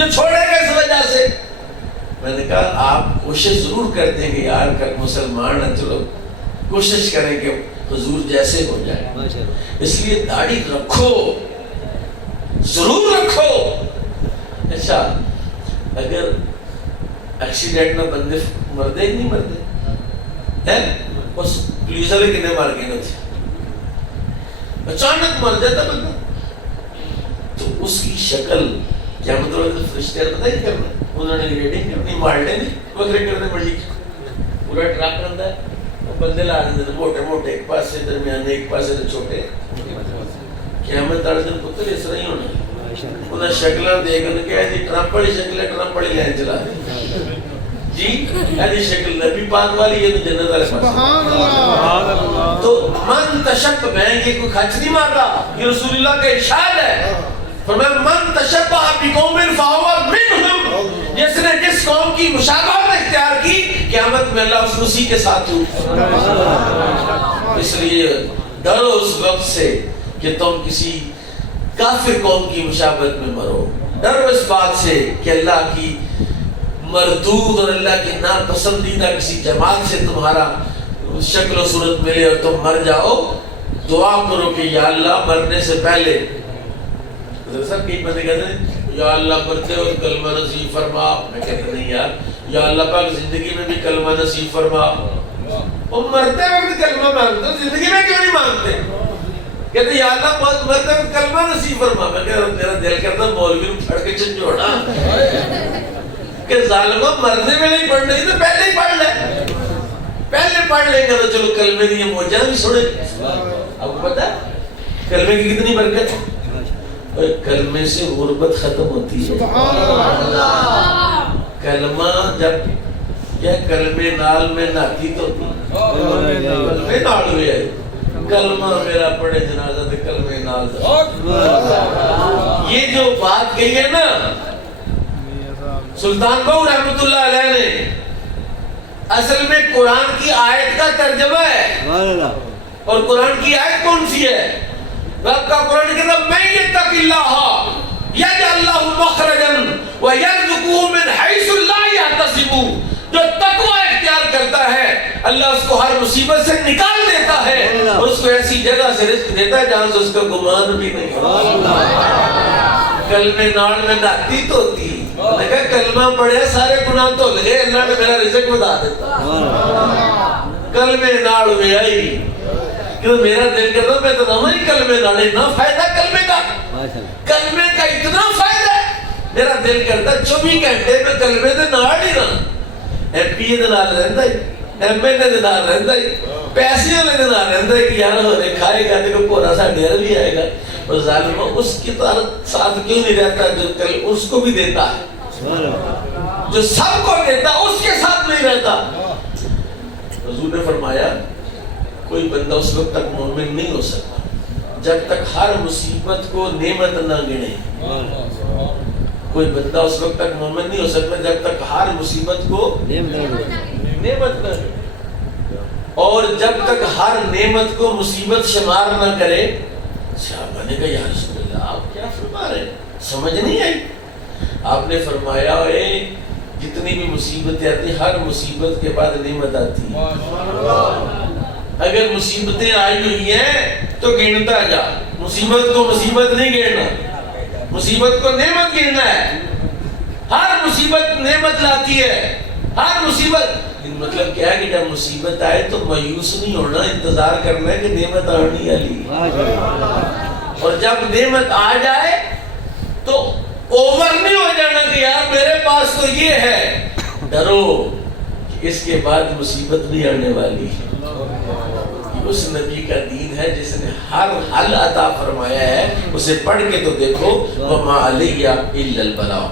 جو چھوڑے گا اس وجہ سے. میں نے کہا آپ کوشش ضرور کرتے ہیں کہ یار مسلمان ہیں، چلو کوشش کریں کہ حضور جیسے ہو جائے. اس لیے داڑھی رکھو، ضرور رکھو. اچھا اگر ایکسیڈنٹ میں بندے مردے ہی نہیں مردے ہیں، اس پولیس والے کتنے مار گئے تھے، اچانک مر جاتا بندہ تو اس کی شکل کیا مطلب فرشتے پتہ ہی کرنا، انہوں نے ریڈنگ کرنی، مارڈے نہیں وکرے کرنے بڑی پورا ٹرک رہتا ہے، بندے لا دیتے موٹے موٹے، ایک پاس سے درمیانے ایک پاس سے چھوٹے. قیامت والے دن پتر اس طرح ہی ہونا. انہیں شکلیں دیکھ انہیں کہا جی ٹرمپ والی شکل ہے، ٹرمپ والی لائن چلا دیں جی، ایسی شکل نبی پاک والی ہے تو جنت والے پاس. تو من تشبہ، میں یہ کوئی خچ نہیں مار رہا، یہ رسول اللہ کا ارشاد ہے. فرمایا من تشبہ بقوم فہو منہم، جس نے جس قوم کی مشابہت اختیار کی قیامت میں اللہ اس اسی کے ساتھ ہوں. اس لیے ڈرو اس وقت سے کہ تم کسی کافر قوم کی مشابہت میں مرو. ڈرو اس بات سے کہ اللہ کی مردود اور اللہ کی ناپسندیدہ کسی جماعت سے تمہارا شکل و صورت ملے اور تم مر جاؤ. دعا کرو کہ یا اللہ مرنے سے پہلے، سب کئی بندے کہتے ہیں یا اللہ مرتے اور کلمہ نصیب فرما. میں کہتا نہیں یار، یا اللہ پاک زندگی میں بھی کلمہ نصیب فرما. وہ مرتے وقت کلمہ مانگتے ہو، زندگی میں کیوں نہیں مانگتے؟ کہتے یا اللہ مرتے وقت کلمہ نصیب فرما. میں کہتا میرا دل کرتا مولوی کو پھڑ کے جھنجھوڑا کہ ظالمہ مرنے میں نہیں پڑھ رہی تو پہلے ہی پڑھ لے، پہلے پڑھ لیں گے تو چلو کلمے کی یہ موجہ بھی سنے. آپ کو پتا ہے کلمے کی کتنی برکت ہے؟ کلمے سے غربت ختم ہوتی ہے. کلمہ جب یہ کلمے نال میں ناتی تو کلمے نال ہوئے ہے، کلمہ میرا پڑھے جنازہ دے کلمے نال. یہ جو بات کہی ہے نا سلطان بہو رحمت اللہ علیہ نے، اصل میں قرآن کی آیت کا ترجمہ ہے. اور قرآن کی آیت کون سی ہے؟ رب کا قرآن کہتا ہے من یتق اللہ یجعل لہ مخرجا ویرزقہ من حیث لا یحتسب. جو تقوی اختیار کرتا ہے اللہ اس کو ہر مصیبت سے نکال دیتا ہے اور اس کو ایسی جگہ سے رزق دیتا ہے جہاں سے اس کا گمان بھی نہیں ہوتا. کلمے نال میں ناتی تو ہوتی، میں کہا کلمہ پڑھے سارے گناہ تو لگے، اللہ نے میرا رزق بتا دیتا. کلمے نال میں آئی کہ میرا دل کرتا میں تو نہ ہی کلمے نال، اتنا فائدہ کلمے کا، کلمے کا اتنا فائدہ ہے. میرا دل کرتا 24 گھنٹے میں کلمے دے نال ہی رہا. ایم پی دے نال رہندا ہے، ایم ایل اے دے نال رہندا ہے، پیسے والے دے نال رہندا ہے کہ یار ہونے کھائے گا تو پورا سا ڈیر بھی آئے گا. اور ظالمہ اس کی ساتھ کیوں نہیں رہتا جو کل اس کو بھی دیتا ہے، جو سب کو دیتا اس کے ساتھ نہیں رہتا. حضور نے فرمایا کوئی بندہ اس وقت تک مومن نہیں ہو سکتا جب تک ہر مصیبت کو نعمت نہ گنے. کوئی بندہ اس وقت تک مومن نہیں ہو سکتا جب تک ہر مصیبت کو نعمت نہ گنے، اور جب تک ہر نعمت کو مصیبت شمار نہ کرے. صحابہ نے کہا یا رسول اللہ آپ کیا فرما رہے ہیں، سمجھ نہیں آئی. آپ نے فرمایا جتنی بھی مصیبتیں آتی ہر مصیبت کے بعد نعمت آتی ہے. اگر مصیبتیں آئی ہوئی ہیں تو گنتا جا، مصیبت کو مصیبت نہیں گننا، مصیبت کو نعمت گننا ہے. ہر مصیبت نعمت لاتی ہے، ہر مصیبت. مطلب کیا ہے کہ جب مصیبت آئے تو مایوس نہیں ہونا، انتظار کرنا ہے کہ نعمت آنی والی. اور جب نعمت آ جائے تو اوور نہیں ہو جانا کہ یار میرے پاس تو یہ ہے. ڈرو کہ اس کے بعد مصیبت بھی آنے والی ہے. اس نبی کا دین ہے جس نے ہر حل عطا فرمایا ہے، اسے پڑھ کے تو دیکھو وَمَا عَلَيَّ إِلَّا الْبَلَاغُ.